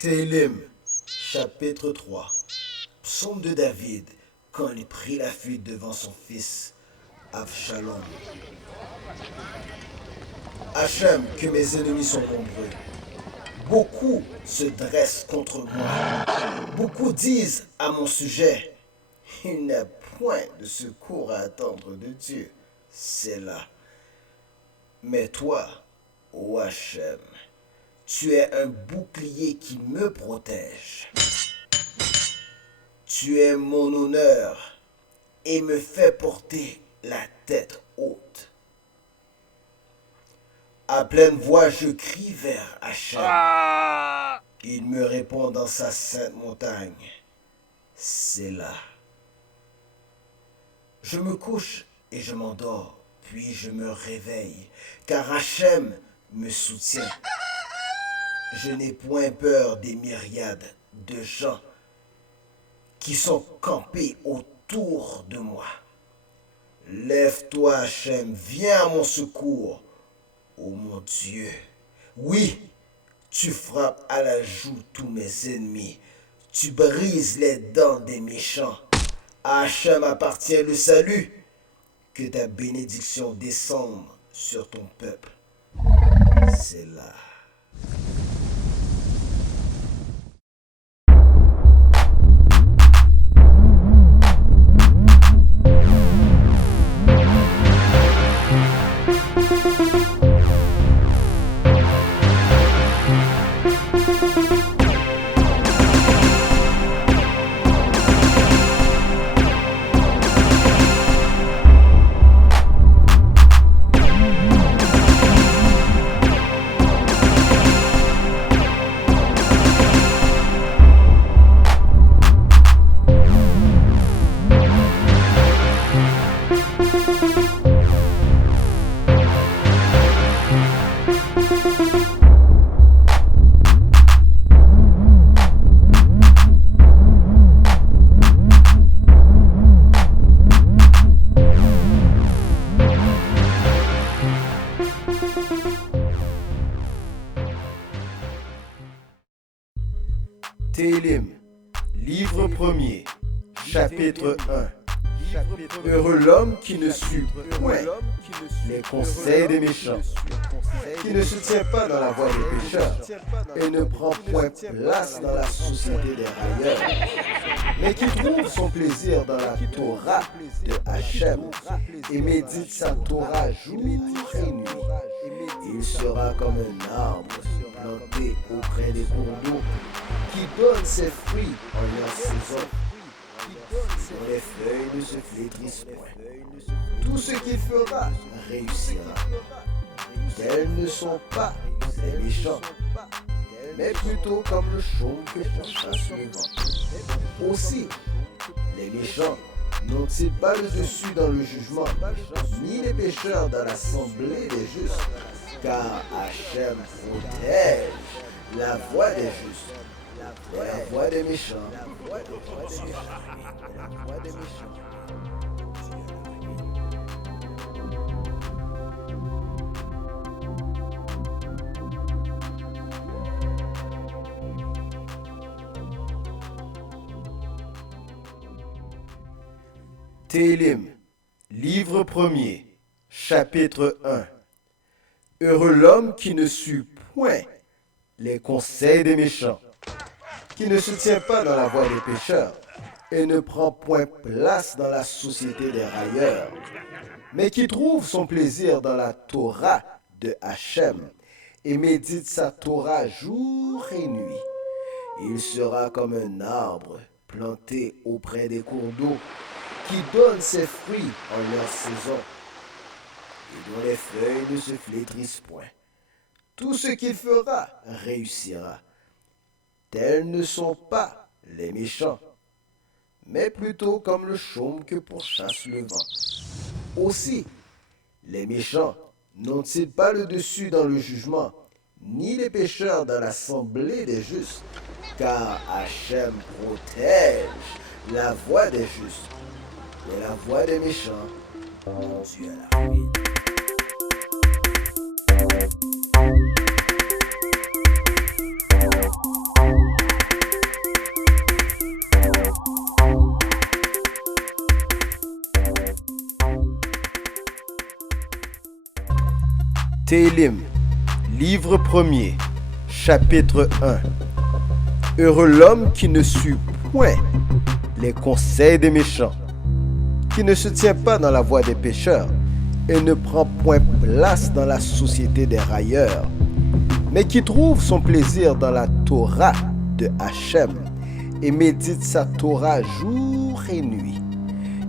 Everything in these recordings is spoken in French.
Télim, chapitre 3. Psaume de David, quand il prit la fuite devant son fils Absalom. Hachem, que mes ennemis sont nombreux. Beaucoup se dressent contre moi. Beaucoup disent à mon sujet, il n'y a point de secours à attendre de Dieu. C'est là. Mais toi, ô Hachem, tu es un bouclier qui me protège. Tu es mon honneur et me fais porter la tête haute. À pleine voix, je crie vers Hachem. Il me répond dans sa sainte montagne. C'est là. Je me couche et je m'endors, puis je me réveille, car Hachem me soutient. Je n'ai point peur des myriades de gens qui sont campés autour de moi. Lève-toi, Hachem, viens à mon secours, ô mon Dieu. Oui, tu frappes à la joue tous mes ennemis. Tu brises les dents des méchants. À Hachem appartient le salut. Que ta bénédiction descende sur ton peuple. C'est là. Télim, livre 1er, chapitre 1. Heureux l'homme qui ne suit point les conseils des méchants, qui ne se tient pas dans la voie des pécheurs et ne prend point place dans la société des railleurs, mais qui trouve son plaisir dans la Torah de Hachem et médite sa Torah jour et nuit. Il sera comme un arbre planté auprès des cours d'eau, qui donne ses fruits en leur saison, dont les feuilles ne se flétrissent point. Tout ce qu'il fera réussira. Tels ne sont pas les méchants, mais plutôt comme le chaume que pourchasse le vent. Aussi, les méchants n'ont-ils pas le dessus dans le jugement, ni les pécheurs dans l'assemblée des justes, car Hachem protège la voie des justes. Et la voix des méchants. Télim, livre 1er, chapitre 1. Heureux l'homme qui ne suit point les conseils des méchants, qui ne se tient pas dans la voie des pécheurs et ne prend point place dans la société des railleurs, mais qui trouve son plaisir dans la Torah de Hachem et médite sa Torah jour et nuit. Il sera comme un arbre planté auprès des cours d'eau, qui donne ses fruits en leur saison, et dont les feuilles ne se flétrissent point. Tout ce qu'il fera réussira. Tels ne sont pas les méchants, mais plutôt comme le chaume que pourchasse le vent. Aussi, les méchants n'ont-ils pas le dessus dans le jugement, ni les pécheurs dans l'assemblée des justes, car Hachem protège la voie des justes, et la voie des méchants, mon Dieu à la ruine. Télim, livre 1er, chapitre 1. Heureux l'homme qui ne suit point les conseils des méchants, qui ne se tient pas dans la voie des pécheurs et ne prend point place dans la société des railleurs, mais qui trouve son plaisir dans la Torah de Hachem et médite sa Torah jour et nuit.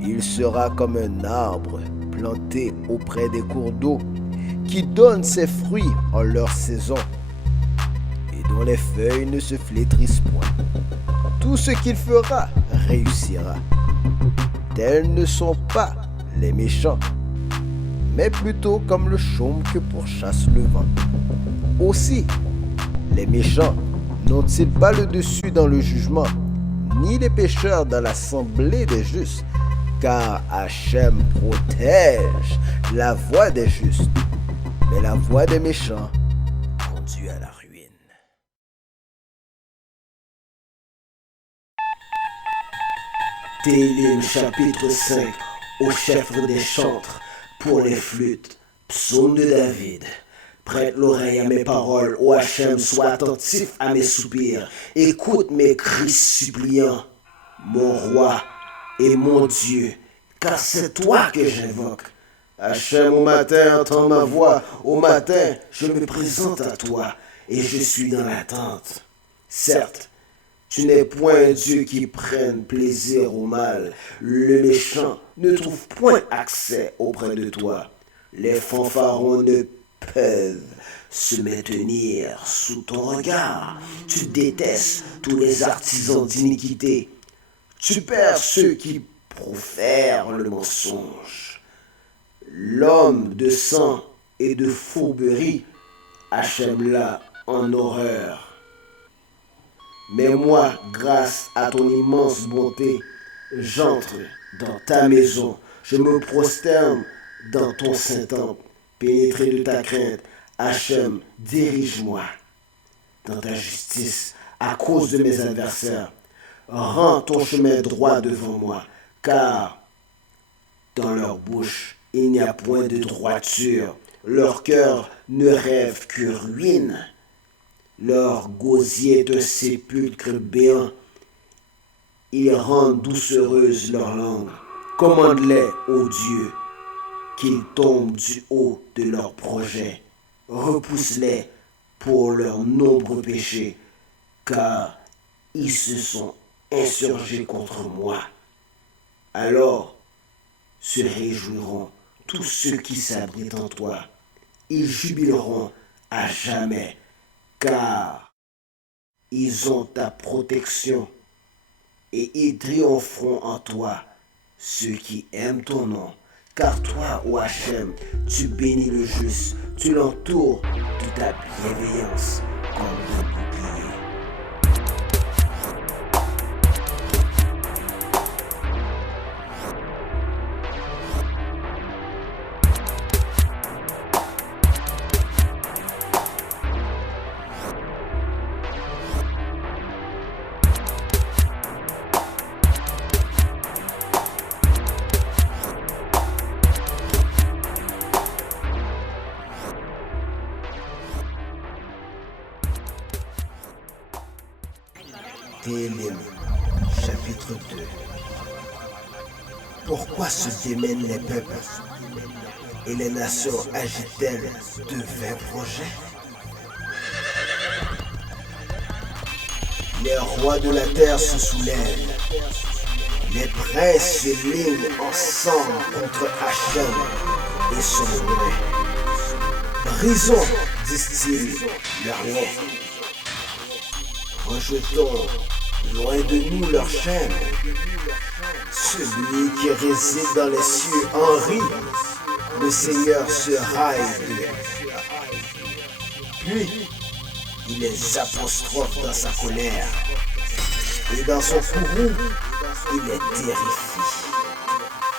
Il sera comme un arbre planté auprès des cours d'eau, qui donne ses fruits en leur saison, et dont les feuilles ne se flétrissent point. Tout ce qu'il fera réussira. Tels ne sont pas les méchants, mais plutôt comme le chaume que pourchasse le vent. Aussi, les méchants n'ont-ils pas le dessus dans le jugement, ni les pécheurs dans l'assemblée des justes, car Hachem protège la voie des justes, mais la voie des méchants conduit à la ruine. Télim chapitre 5, au chef des chantres, pour les flûtes, psaume de David. Prête l'oreille à mes paroles, ô Hachem, sois attentif à mes soupirs, écoute mes cris suppliants, mon roi et mon Dieu, car c'est toi que j'invoque. Hachem, au matin, entends ma voix, au matin, je me présente à toi, et je suis dans l'attente. Certes, tu n'es point un Dieu qui prenne plaisir au mal. Le méchant ne trouve point accès auprès de toi. Les fanfarons ne peuvent se maintenir sous ton regard. Tu détestes tous les artisans d'iniquité. Tu perds ceux qui profèrent le mensonge. L'homme de sang et de fourberie, Hachem l'a en horreur. Mais moi, grâce à ton immense bonté, j'entre dans ta maison, je me prosterne dans ton Saint-Temple. Pénétré de ta crainte, Hachem, dirige-moi dans ta justice à cause de mes adversaires. Rends ton chemin droit devant moi, car dans leur bouche, il n'y a point de droiture. Leur cœur ne rêve que ruine. Leur gosier est un sépulcre béant. Ils rendent doucereuse leur langue. Commande-les, ô Dieu, qu'ils tombent du haut de leurs projets. Repousse-les pour leurs nombreux péchés, car ils se sont insurgés contre moi. Alors se réjouiront tous ceux qui s'abritent en toi. Ils jubileront à jamais, car ils ont ta protection et ils triompheront en toi, ceux qui aiment ton nom. Car toi, ô Hachem, tu bénis le juste, tu l'entoures de ta bienveillance comme un bouclier. Télim, chapitre 2. Pourquoi se démènent les peuples et les nations agitent-elles de vains projets? Les rois de la terre se soulèvent, les princes se lignent ensemble contre Hachem et son nom. Brisons, disent-ils, leurs liens. Rejetons loin de nous leur chaîne. Celui qui réside dans les cieux en rit, le Seigneur se raille d'eux. Puis, il les apostrophe dans sa colère, et dans son courroux, il les terrifie.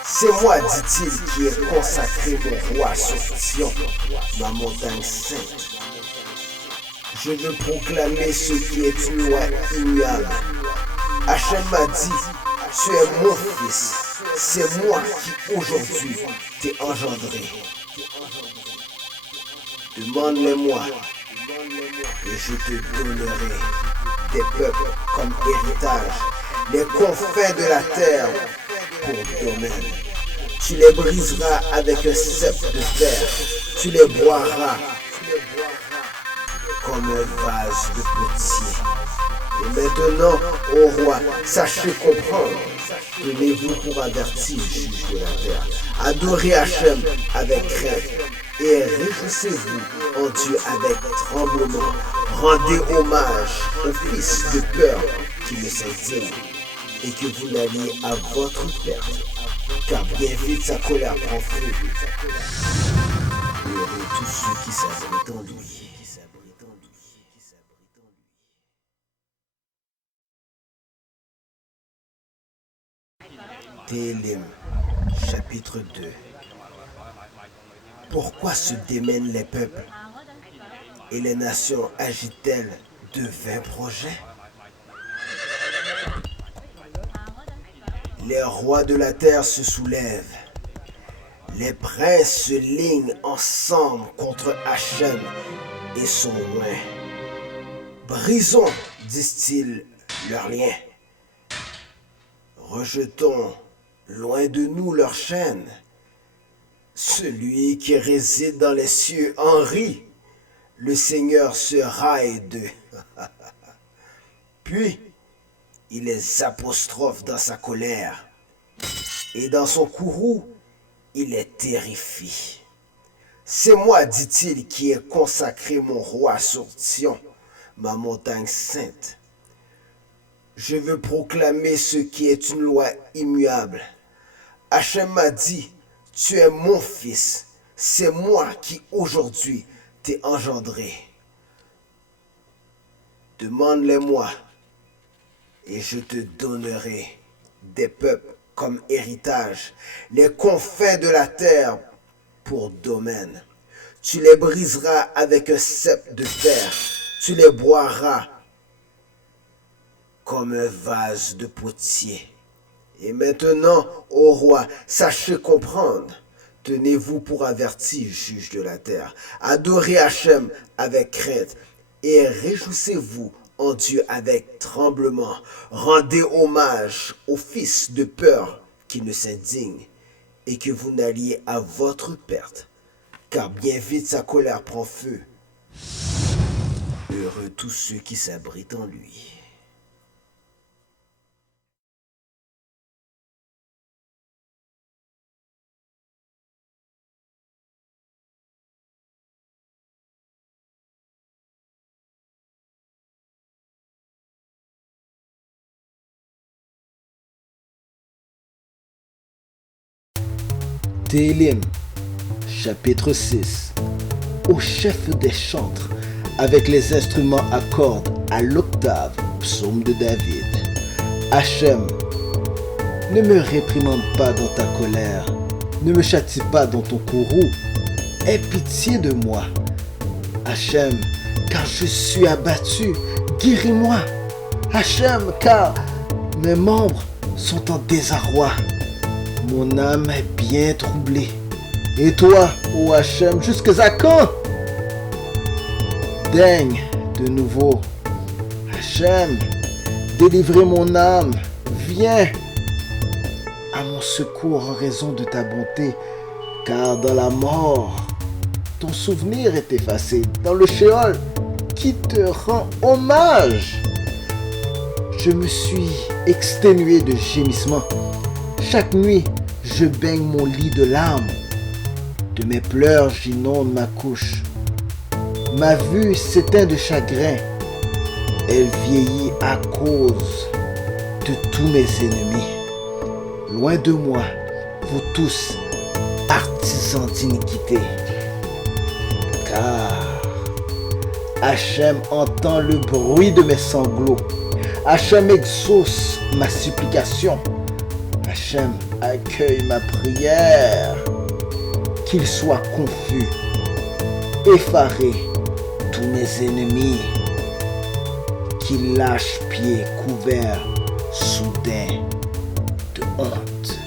C'est moi, dit-il, qui ai consacré mon roi sur Sion, ma montagne sainte. Je veux proclamer ce qui est une loi immuable. Hachem m'a dit, tu es mon fils, c'est moi qui aujourd'hui t'ai engendré. Demande-les-moi, et je te donnerai des peuples comme héritage, les confins de la terre pour domaine. Tu les briseras avec un sceptre de fer, tu les boiras comme un vase de potier. Et maintenant, ô roi, sachez comprendre, tenez-vous pour avertir, juge de la terre. Adorez Hachem avec crainte et réjouissez-vous en Dieu avec tremblement. Rendez hommage au fils de peur qui ne s'indigne et que vous n'alliez à votre perte, car bien vite sa colère prend feu. Heureux tous ceux qui s'abritent en lui. Télim, chapitre 2. Pourquoi se démènent les peuples et les nations agitent-elles de vains projets? Les rois de la terre se soulèvent, les princes se lignent ensemble contre Hachem et son loin. Brisons, disent-ils, leurs liens. Rejetons loin de nous leurs chaînes. Celui qui réside dans les cieux en rit. Le Seigneur se raille d'eux. Puis, il les apostrophe dans sa colère. Et dans son courroux, il les terrifie. C'est moi, dit-il, qui ai consacré mon roi sur Sion, ma montagne sainte. Je veux proclamer ce qui est une loi immuable. Hachem m'a dit, tu es mon fils, c'est moi qui aujourd'hui t'ai engendré. Demande-les-moi, et je te donnerai des peuples comme héritage, les confins de la terre pour domaine. Tu les briseras avec un sceptre de fer, tu les boiras comme un vase de potier. Et maintenant, ô roi, sachez comprendre. Tenez-vous pour avertir, juge de la terre. Adorez Hachem avec crainte et réjouissez-vous en Dieu avec tremblement. Rendez hommage au fils de peur qui ne s'indigne et que vous n'alliez à votre perte, car bien vite sa colère prend feu. Heureux tous ceux qui s'abritent en lui. Télim, chapitre 6. Au chef des chantres, avec les instruments à cordes à l'octave, psaume de David. Hachem, ne me réprimande pas dans ta colère, ne me châtie pas dans ton courroux, aie pitié de moi. Hachem, car je suis abattu, guéris-moi. Hachem, car mes membres sont en désarroi. Mon âme est bien troublée. Et toi, ô Hachem, jusqu'à quand? Daigne de nouveau. Hachem, délivrez mon âme. Viens à mon secours en raison de ta bonté, car dans la mort, ton souvenir est effacé. Dans le Sheol, qui te rend hommage? Je me suis exténué de gémissements. Chaque nuit, je baigne mon lit de larmes. De mes pleurs, j'inonde ma couche. Ma vue s'éteint de chagrin. Elle vieillit à cause de tous mes ennemis. Loin de moi, vous tous, artisans d'iniquité. Car Hachem entend le bruit de mes sanglots. Hachem exauce ma supplication. Hachem accueille ma prière. Qu'ils soient confus, effarés, tous mes ennemis. Qu'ils lâchent pied couvert, soudain de honte.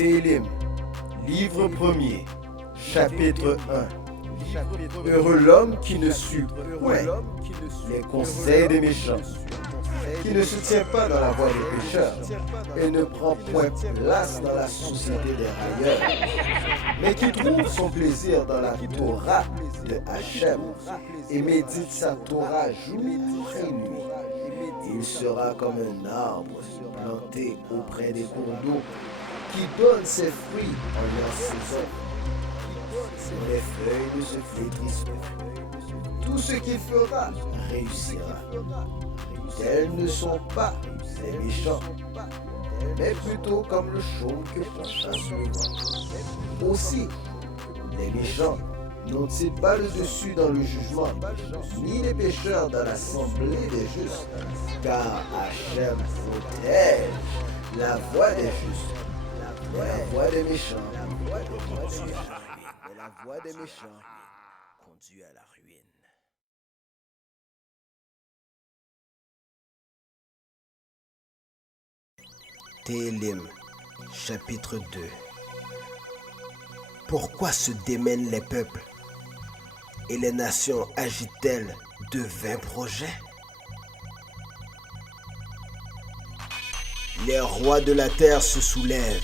Télim, livre premier, chapitre 1. Heureux l'homme qui ne suit point les conseils des méchants, qui ne se tient pas dans la voie des pécheurs et ne prend point place dans la société des railleurs, mais qui trouve son plaisir dans la Torah de Hachem et médite sa Torah jour et nuit. Il sera comme un arbre planté auprès des cours d'eau qui donne ses fruits en leur saison. Les feuilles ne se flétrissent pas. Tout ce qu'il fera réussira. Tels ne sont pas les méchants, mais plutôt comme le chaume que chasse le vent. Aussi, les méchants n'ont-ils pas le dessus dans le jugement, ni les pécheurs dans l'assemblée des justes, car Hachem protège la voie des justes, mais la voie des méchants conduit à la ruine. Télim, chapitre 2. Pourquoi se démènent les peuples et les nations agitent-elles de vains projets? Les rois de la terre se soulèvent.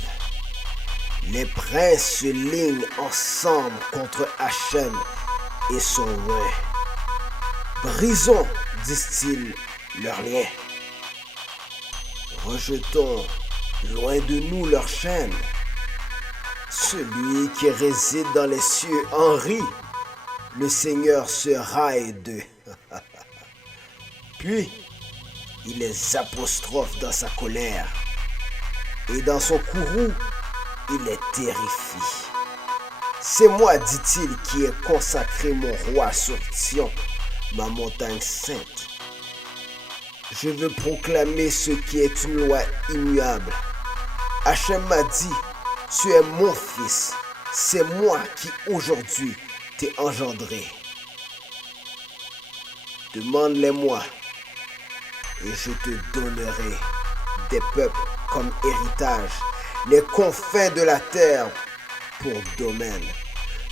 Les princes se lignent ensemble contre Hachem et son roi. Brisons, disent-ils, leurs liens. Rejetons loin de nous leurs chaînes. Celui qui réside dans les cieux en rit. Le Seigneur se raille d'eux. Puis, il les apostrophe dans sa colère. Et dans son courroux, il les terrifie. C'est moi, dit-il, qui ai consacré mon roi sur Sion, ma montagne sainte. Je veux proclamer ce qui est une loi immuable. Hachem m'a dit, tu es mon fils, c'est moi qui aujourd'hui t'ai engendré. Demande-les-moi et je te donnerai des peuples comme héritage, les confins de la terre pour domaine.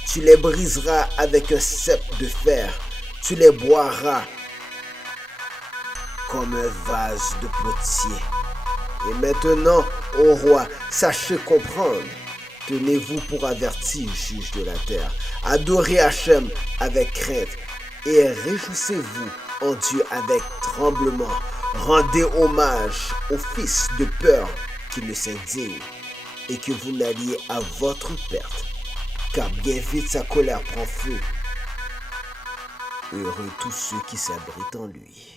Tu les briseras avec un cep de fer, tu les boiras comme un vase de potier. Et maintenant, ô roi, sachez comprendre. Tenez-vous pour averti, juge de la terre. Adorez Hachem avec crainte et réjouissez-vous en Dieu avec tremblement. Rendez hommage au fils de peur qui ne s'indigne et que vous n'alliez à votre perte, car bien vite sa colère prend feu. Heureux tous ceux qui s'abritent en lui.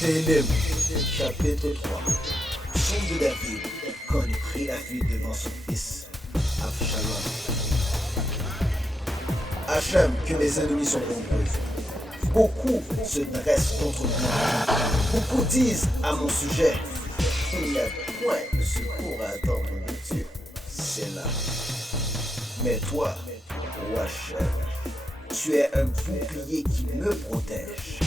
Télim, chapitre 3. Psaume de David, quand il prit la fuite devant son fils, Absalom. Hachem, que mes ennemis sont nombreux. Beaucoup se dressent contre moi. Beaucoup disent à mon sujet, il n'y a point de secours à attendre de Dieu. C'est là. Mais toi, ô Hachem, tu es un bouclier qui me protège.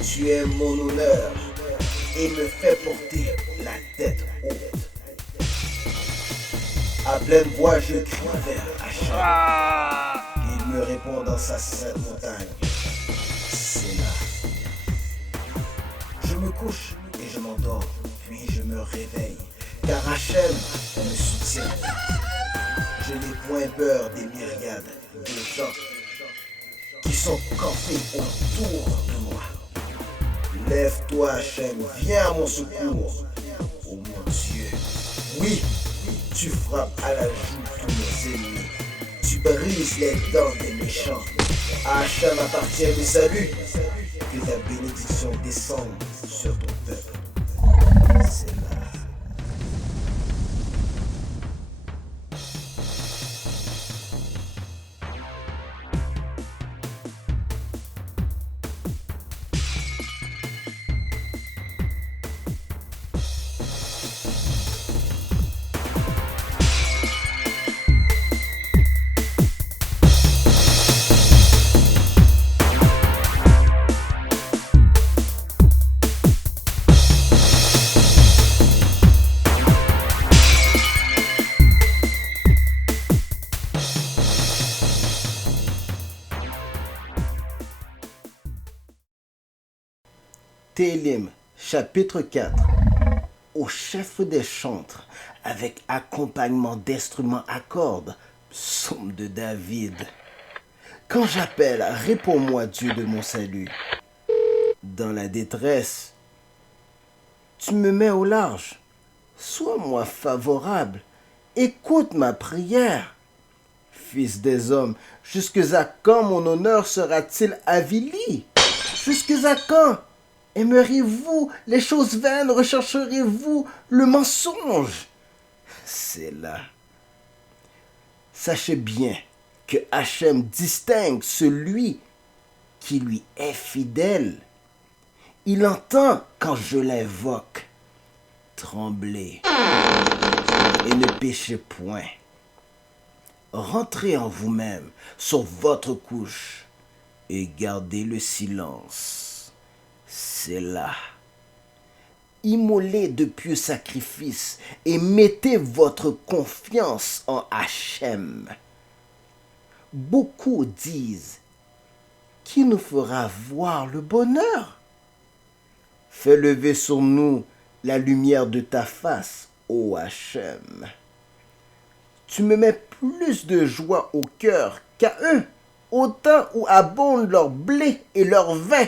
Tu es mon honneur et me fais porter la tête haute. À pleine voix, je crie vers Hachem. Il me répond dans sa sainte montagne. C'est là. Je me couche et je m'endors, puis je me réveille. Car Hachem me soutient. Je n'ai point peur des myriades de gens qui sont campés autour de moi. Lève-toi, Hachem, viens à mon secours. Oh mon Dieu, oui, tu frappes à la joue tous mes ennemis. Tu brises les dents des méchants. À Hachem appartient le salut. Que ta bénédiction descende sur ton peuple. C'est là. Télim, chapitre 4. Au chef des chantres, avec accompagnement d'instruments à cordes, psaume de David. Quand j'appelle, réponds-moi, Dieu de mon salut. Dans la détresse, tu me mets au large. Sois-moi favorable. Écoute ma prière. Fils des hommes, jusque à quand mon honneur sera-t-il avili? Jusque à quand aimerez-vous les choses vaines? Rechercherez-vous le mensonge? C'est là. Sachez bien que Hachem distingue celui qui lui est fidèle. Il entend quand je l'invoque. Tremblez et ne péchez point. Rentrez en vous-même sur votre couche et gardez le silence. C'est là. Immolez de pieux sacrifices et mettez votre confiance en Hachem. Beaucoup disent, qui nous fera voir le bonheur? Fais lever sur nous la lumière de ta face, ô Hachem. Tu me mets plus de joie au cœur qu'à eux, au temps où abondent leur blé et leur vin.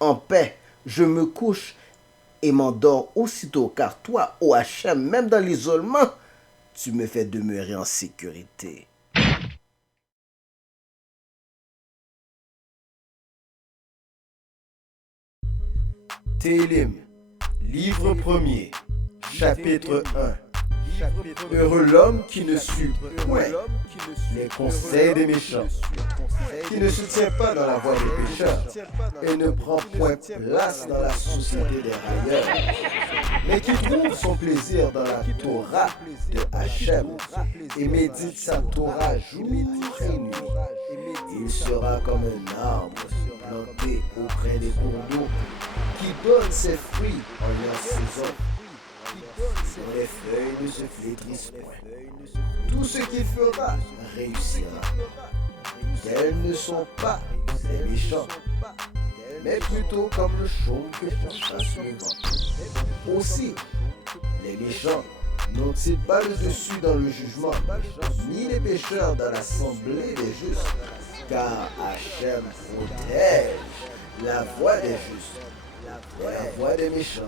En paix, je me couche et m'endors aussitôt, car toi, ô Hachem, même dans l'isolement, tu me fais demeurer en sécurité. Télim, livre premier, chapitre 1. Heureux l'homme qui ne suit point les conseils des méchants, qui ne se tient pas dans la voie des pécheurs et ne prend point place dans la société des railleurs, mais qui trouve son plaisir dans la Torah de Hachem et médite sa Torah jour et nuit. Il sera comme un arbre planté auprès des cours d'eau qui donne ses fruits en leur saison. Dont les feuilles ne se flétrissent point. Tout ce qu'il fera réussira. Tels ne sont pas les méchants, mais plutôt comme le chaume que chasse le vent. Aussi, les méchants n'ont-ils pas le dessus dans le jugement, ni les pécheurs dans l'assemblée des justes, car Hachem protège la voie des justes. Et la voix des méchants.